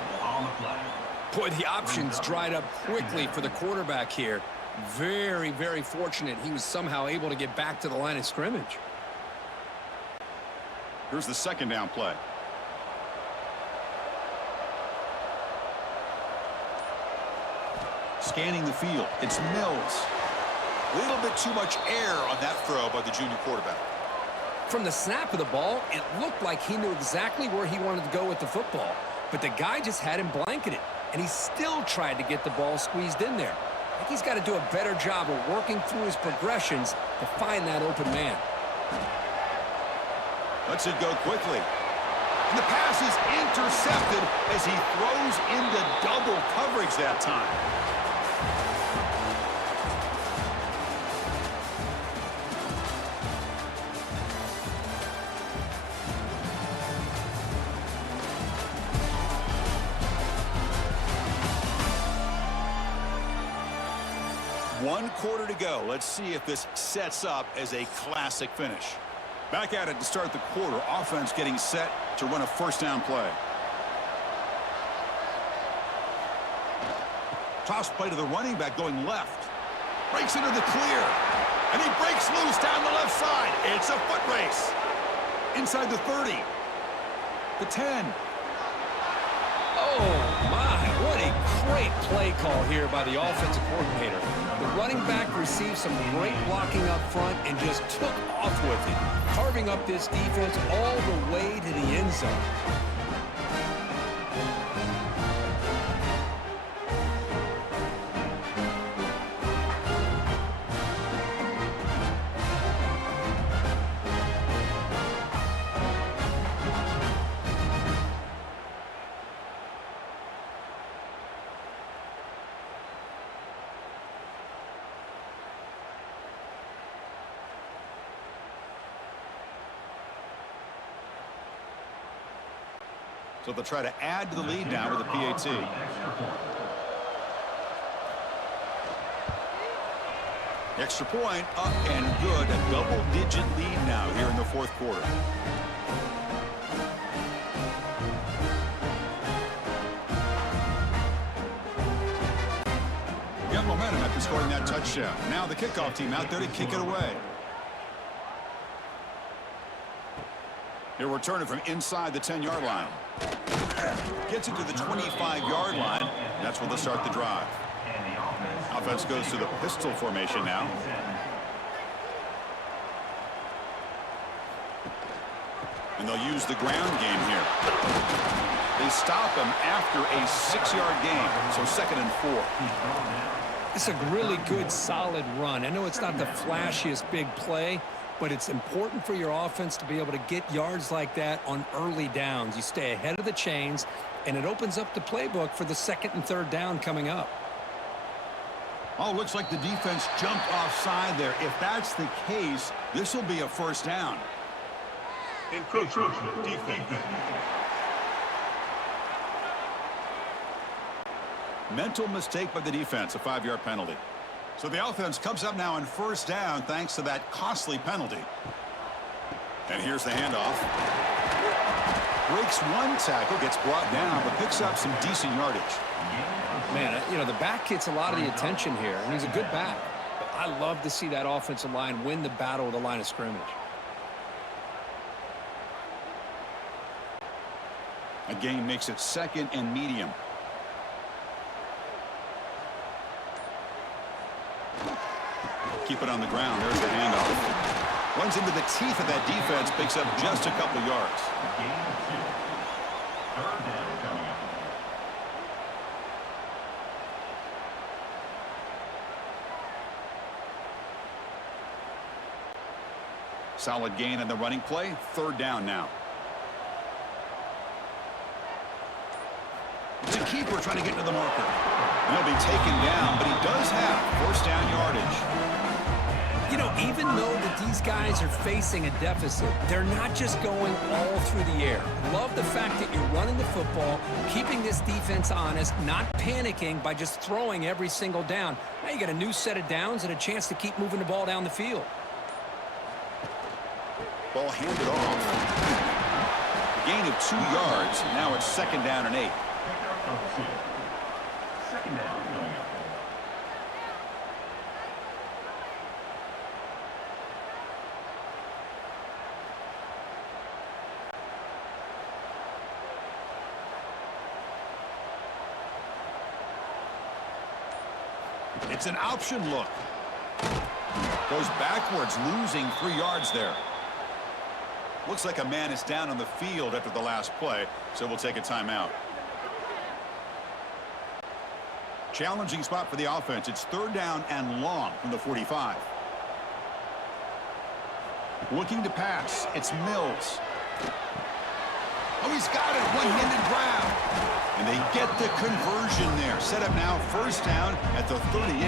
Boy, the options dried up quickly for the quarterback here. Very, very fortunate he was somehow able to get back to the line of scrimmage. Here's the 2nd down play. Scanning the field. It's Mills. A little bit too much air on that throw by the junior quarterback. From the snap of the ball, it looked like he knew exactly where he wanted to go with the football. But the guy just had him blanketed, and he still tried to get the ball squeezed in there. I think he's got to do a better job of working through his progressions to find that open man. Lets it go quickly. And the pass is intercepted as he throws into double coverage that time. One quarter to go. Let's see if this sets up as a classic finish. Back at it to start the quarter. Offense getting set to run a 1st down play. Toss play to the running back going left. Breaks into the clear. And he breaks loose down the left side. It's a foot race. Inside the 30. The 10. Great play call here by the offensive coordinator. The running back received some great blocking up front and just took off with it, carving up this defense all the way to the end zone. So they'll try to add to the lead now with the PAT. Extra point up and good. A double-digit lead now here in the fourth quarter. Got momentum after scoring that touchdown. Now the kickoff team out there to kick it away. He'll return it from inside the 10-yard line. Gets it to the 25-yard line. That's where they'll start the drive. Offense goes to the pistol formation now. And they'll use the ground game here. They stop him after a 6-yard gain. So 2nd and 4. It's a really good, solid run. I know it's not the flashiest big play, but it's important for your offense to be able to get yards like that on early downs. You stay ahead of the chains, and it opens up the playbook for the 2nd and 3rd down coming up. Oh, looks like the defense jumped offside there. If that's the case, this will be a 1st down. Encroachment, defense. Mental mistake by the defense, a 5-yard penalty. So the offense comes up now on 1st down thanks to that costly penalty. And here's the handoff. Breaks one tackle, gets brought down, but picks up some decent yardage. Man, you know, the back gets a lot of the attention here, and he's a good back. But I love to see that offensive line win the battle of the line of scrimmage. A gain makes it 2nd and medium. Keep it on the ground. There's the handoff. Runs into the teeth of that defense, picks up just a couple yards. Solid gain in the running play. 3rd down now. It's a keeper trying to get to the marker. And he'll be taken down, but he does have 1st down yardage. You know, even though that these guys are facing a deficit, they're not just going all through the air. Love the fact that you're running the football, keeping this defense honest, not panicking by just throwing every single down. Now you got a new set of downs and a chance to keep moving the ball down the field. Ball handed off. A gain of 2 yards. Now it's 2nd down and 8. 2nd down. It's an option look. Goes backwards, losing 3 yards there. Looks like a man is down on the field after the last play, so we'll take a timeout. Challenging spot for the offense. It's 3rd down and long from the 45. Looking to pass. It's Mills. Oh, he's got it. One-handed grab. And they get the conversion there. Set up now 1st down at the 38.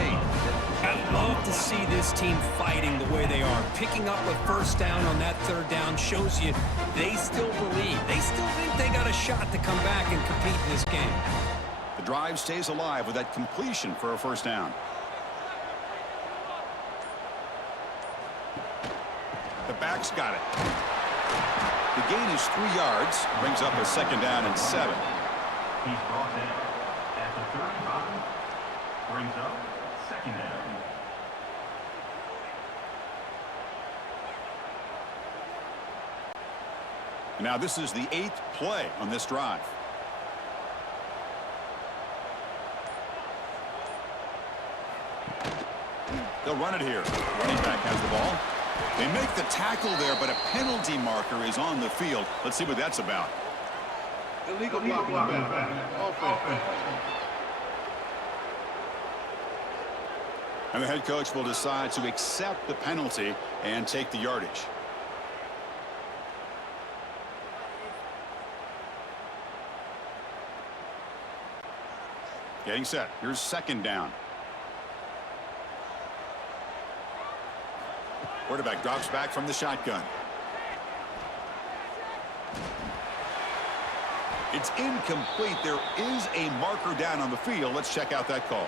I love to see this team fighting the way they are. Picking up a 1st down on that 3rd down shows you they still believe. They still think they got a shot to come back and compete in this game. The drive stays alive with that completion for a 1st down. The back's got it. The gain is 3 yards. Brings up a 2nd down and 7. He's brought down at the 35. Brings up 2nd down. Now this is the 8th play on this drive. They'll run it here. Running back has the ball. They make the tackle there, but a penalty marker is on the field. Let's see what that's about. Illegal blocking. Offense. And the head coach will decide to accept the penalty and take the yardage. Getting set. Here's second down. Quarterback drops back from the shotgun. It's incomplete. There is a marker down on the field. Let's check out that call.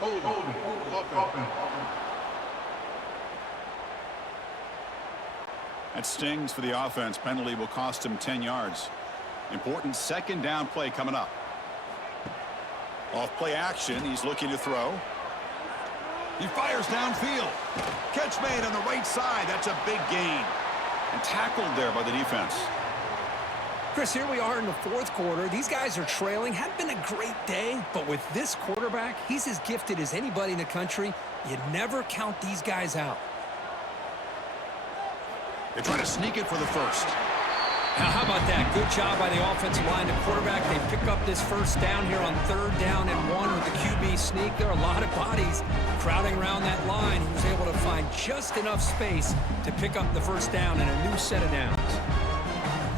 Holding. That stings for the offense. Penalty will cost him 10 yards. Important second down play coming up. Off play action. He's looking to throw. He fires downfield. Catch made on the right side. That's a big gain. And tackled there by the defense. Chris, here we are in the fourth quarter. These guys are trailing. Hadn't been a great day, but with this quarterback, he's as gifted as anybody in the country. You never count these guys out. They're trying to sneak it for the first. Now, how about that? Good job by the offensive line. The quarterback, they pick up this first down here on 3rd down and 1 with the QB sneak. There are a lot of bodies crowding around that line. He was able to find just enough space to pick up the first down and a new set of downs.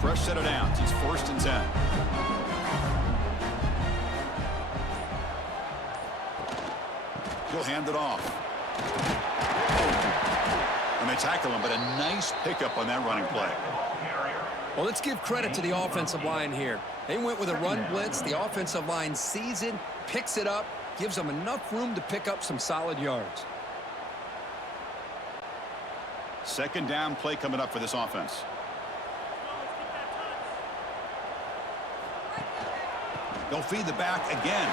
Fresh set of downs. He's 1st and 10. He'll hand it off. And they tackle him, but a nice pickup on that running play. Well, let's give credit to the offensive line here. They went with a run blitz. The offensive line sees it, picks it up, gives them enough room to pick up some solid yards. Second down play coming up for this offense. They'll feed the back again.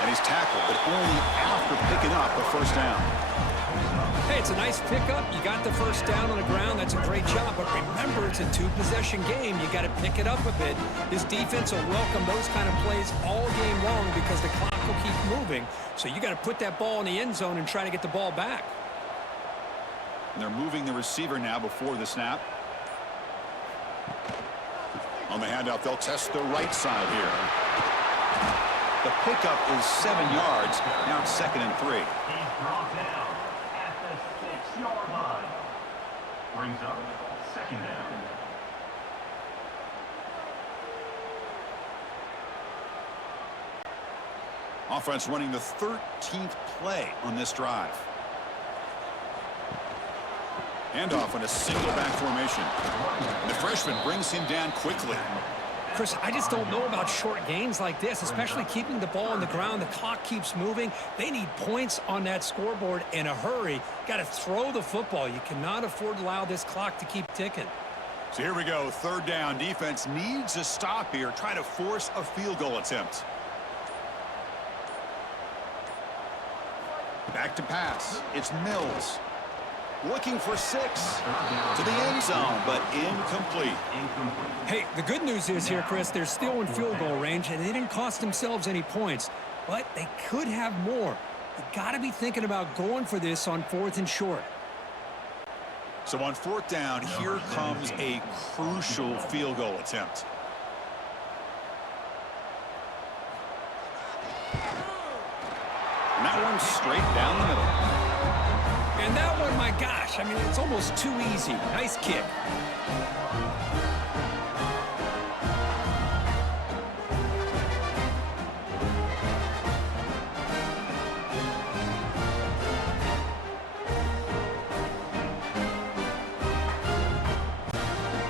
And he's tackled, but only after picking up the first down. Hey, it's a nice pickup. You got the first down on the ground. That's a great job. But remember, it's a 2-possession game. You got to pick it up a bit. This defense will welcome those kind of plays all game long because the clock will keep moving. So you got to put that ball in the end zone and try to get the ball back. And they're moving the receiver now before the snap. On the handout, they'll test the right side here. The pickup is 7 yards. Now it's 2nd and 3. He's brought down at the 6-yard line. Brings up 2nd down. Offense running the 13th play on this drive. Handoff in a single back formation. And the freshman brings him down quickly. Chris, I just don't know about short gains like this, especially keeping the ball on the ground. The clock keeps moving. They need points on that scoreboard in a hurry. Got to throw the football. You cannot afford to allow this clock to keep ticking. So here we go. 3rd down. Defense needs a stop here. Try to force a field goal attempt. Back to pass. It's Mills. Looking for 6 to the end zone, but incomplete. Hey, the good news is here, Chris, they're still in field goal range, and they didn't cost themselves any points, but they could have more. You got to be thinking about going for this on 4th and short. So on 4th down, here comes a crucial field goal attempt. And that one's straight down the middle. And that one, my gosh, I mean, it's almost too easy. Nice kick.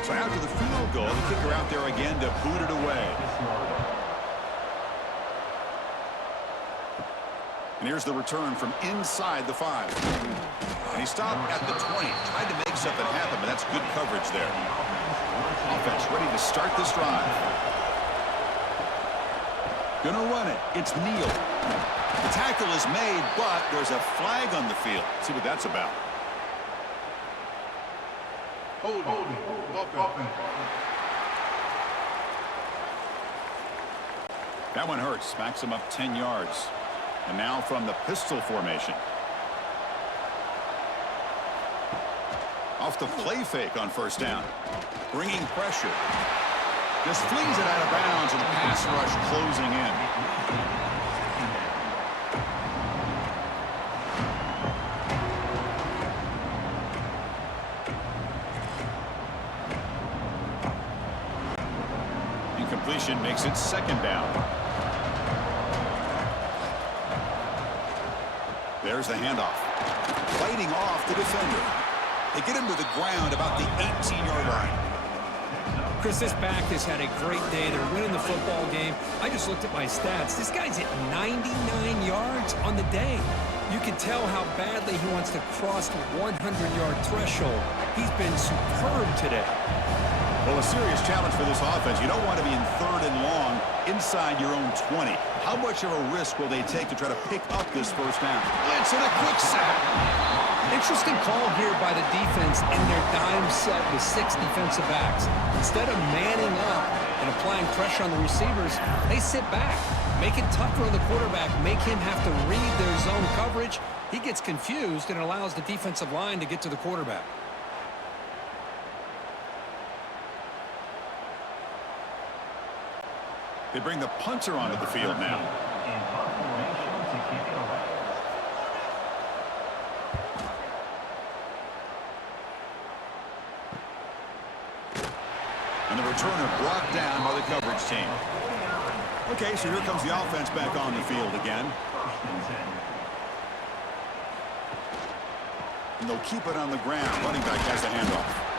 So after the field goal, the kicker out there again to boot it away. And here's the return from inside the 5. And he stopped at the 20. Tried to make something happen, but that's good coverage there. Offense ready to start this drive. Gonna run it. It's Neal. The tackle is made, but there's a flag on the field. Let's see what that's about. That one hurts. Smacks him up 10 yards. And now from the pistol formation. Off the play fake on first down. Bringing pressure. Just flings it out of bounds, and the pass rush closing in. Incompletion makes it second down. There's the handoff. Fighting off the defender. They get him to the ground about the 18-yard line. Chris, this back has had a great day. They're winning the football game. I just looked at my stats. This guy's at 99 yards on the day. You can tell how badly he wants to cross the 100-yard threshold. He's been superb today. Well, a serious challenge for this offense. You don't want to be in third and long inside your own 20. How much of a risk will they take to try to pick up this first down? Blitz and a quick sack. Interesting call here by the defense in their dime set with 6 defensive backs. Instead of manning up and applying pressure on the receivers, they sit back, make it tougher on the quarterback, make him have to read their zone coverage. He gets confused and allows the defensive line to get to the quarterback. They bring the punter onto the field now. In punt formation to kick it away. And the returner brought down by the coverage team. Okay, so here comes the offense back on the field again. And they'll keep it on the ground. Running back has the handoff.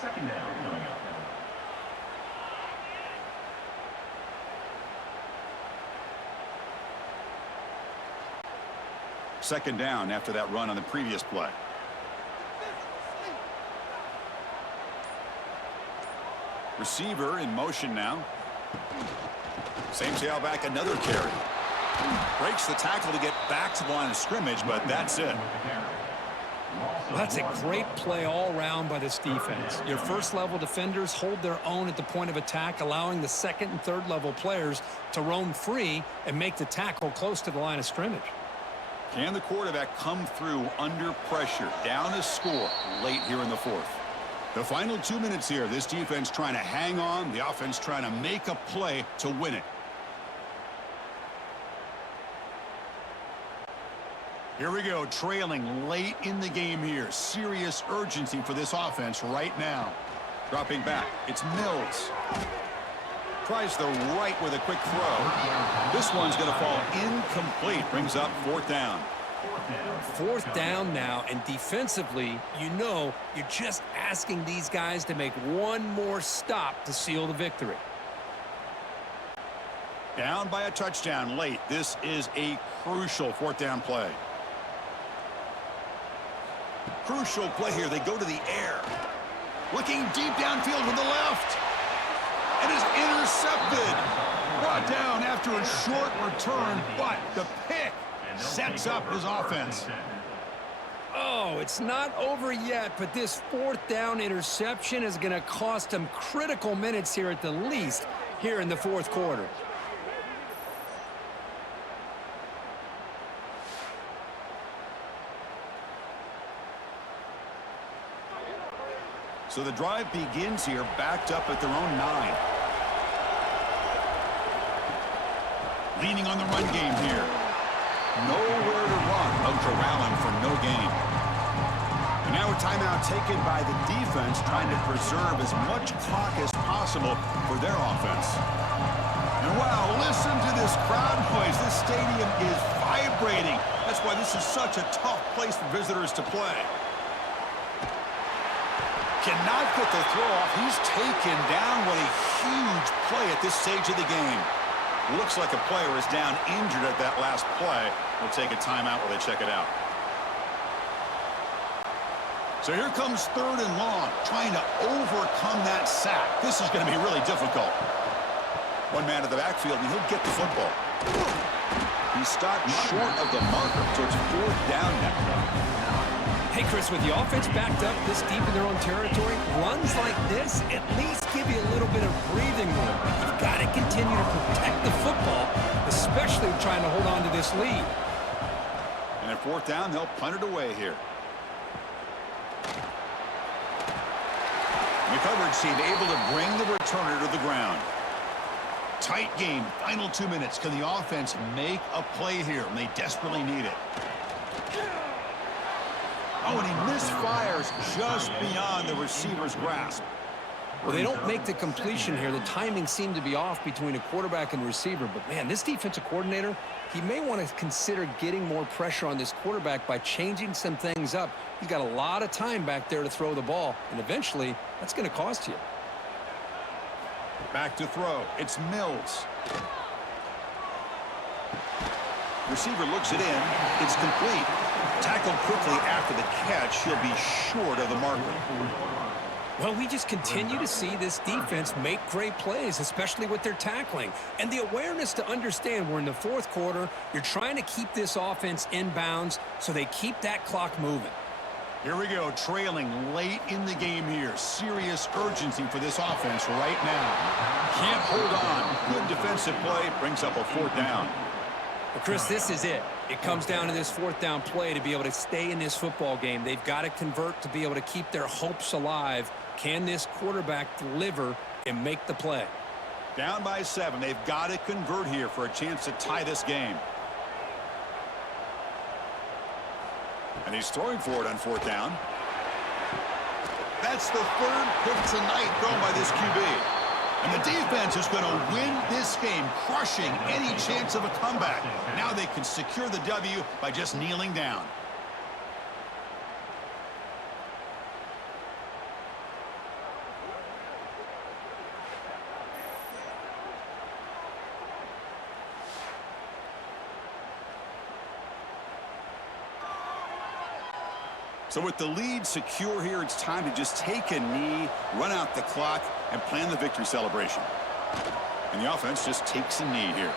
Second down coming up. Second down after that run on the previous play. Receiver in motion now. Same tailback, another carry. Breaks the tackle to get back to the line of scrimmage, but that's it. Well, that's a great play all around by this defense. Your first-level defenders hold their own at the point of attack, allowing the second and third-level players to roam free and make the tackle close to the line of scrimmage. Can the quarterback come through under pressure, down a score late here in the fourth? The final 2 minutes here, this defense trying to hang on, the offense trying to make a play to win it. Here we go, trailing late in the game here. Serious urgency for this offense right now. Dropping back, it's Mills. Tries the right with a quick throw. This one's going to fall incomplete. Brings up fourth down. Fourth down now, and defensively, you know, you're just asking these guys to make one more stop to seal the victory. Down by a touchdown late. This is a crucial fourth down play. Crucial play here. They go to the air. Looking deep downfield to the left. It is intercepted. Brought down after a short return, but the pick sets up his offense. Oh, it's not over yet, but this fourth down interception is going to cost them critical minutes here at the least here in the fourth quarter. So the drive begins here, backed up at their own 9. Leaning on the run game here. Nowhere to run. No corralling for no gain. And now a timeout taken by the defense, trying to preserve as much clock as possible for their offense. And wow, listen to this crowd noise. This stadium is vibrating. That's why this is such a tough place for visitors to play. Cannot get the throw off. He's taken down. What a huge play at this stage of the game. Looks like a player is down injured at that last play. We'll take a timeout while they check it out. So here comes third and long, trying to overcome that sack. This is going to be really difficult. One man at the backfield, and he'll get the football. He stopped short of the marker, so it's fourth down now. Hey, Chris, with the offense backed up this deep in their own territory, runs like this at least give you a little bit of breathing room. You've got to continue to protect the football, especially trying to hold on to this lead. And at fourth down, they'll punt it away here. The coverage team able to bring the returner to the ground. Tight game, final 2 minutes. Can the offense make a play here? And they desperately need it. Oh, and he misfires just beyond the receiver's grasp. Well, they don't make the completion here. The timing seemed to be off between a quarterback and receiver. But, man, this defensive coordinator, he may want to consider getting more pressure on this quarterback by changing some things up. He's got a lot of time back there to throw the ball, and eventually that's going to cost you. Back to throw. It's Mills. Receiver looks it in. It's complete. Tackled quickly after the catch. He'll be short of the marker. Well, we just continue to see this defense make great plays, especially with their tackling. And the awareness to understand we're in the fourth quarter. You're trying to keep this offense in bounds so they keep that clock moving. Here we go, trailing late in the game here. Serious urgency for this offense right now. Can't hold on. Good defensive play. Brings up a fourth down. Well, Chris, this is it. It comes down to this fourth down play to be able to stay in this football game. They've got to convert to be able to keep their hopes alive. Can this quarterback deliver and make the play? Down by 7. They've got to convert here for a chance to tie this game. And he's throwing for it on fourth down. That's the third pick tonight thrown by this QB. And the defense is going to win this game, crushing any chance of a comeback. Now they can secure the W by just kneeling down. So with the lead secure here, it's time to just take a knee, run out the clock, and plan the victory celebration. And the offense just takes a knee here.